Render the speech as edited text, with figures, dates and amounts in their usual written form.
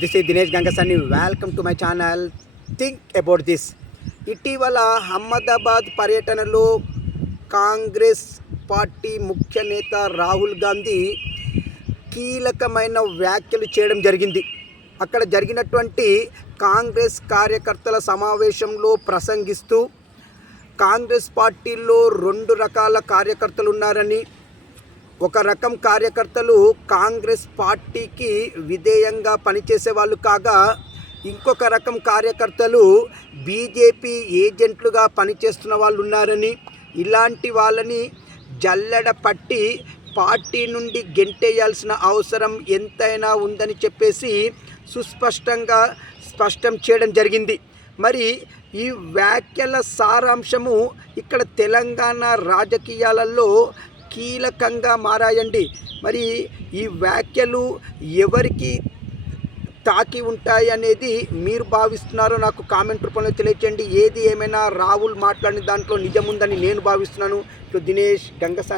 This ఈ Dinesh Gangasani. Welcome to my channel think about this. ఇటీవల అహ్మదాబాద్ పర్యటనలో కాంగ్రెస్ పార్టీ ముఖ్య నేత రాహుల్ గాంధీ కీలకమైన వ్యాఖ్యలు చేయడం జరిగింది. అక్కడ జరిగినటువంటి కాంగ్రెస్ కార్యకర్తల సమావేశంలో ప్రసంగిస్తూ కాంగ్రెస్ పార్టీలో 2 రకాల కార్యకర్తలు ఉన్నారని, ఒక రకం కార్యకర్తలు కాంగ్రెస్ పార్టీకి విధేయంగా పనిచేసే వాళ్ళు కాగా, ఇంకొక రకం కార్యకర్తలు బీజేపీ ఏజెంట్లుగా పనిచేస్తున్న వాళ్ళు ఉన్నారని, ఇలాంటి వాళ్ళని జల్లెడ పట్టి పార్టీ నుండి గెంటేయాల్సిన అవసరం ఎంతైనా ఉందని చెప్పేసి స్పష్టం చేయడం జరిగింది. మరి ఈ వ్యాఖ్యల సారాంశము ఇక్కడ తెలంగాణ రాజకీయాలలో కీలకంగా మారాయండి. మరి ఈ వ్యాఖ్యలు ఎవరికి తాకి ఉంటాయి అనేది మీరు భావిస్తున్నారో నాకు కామెంట్ రూపంలో తెలియచేయండి. ఏది ఏమైనా రాహుల్ మాట్లాడిన దాంట్లో నిజముందని నేను భావిస్తున్నాను. దినేష్ గంగసాని.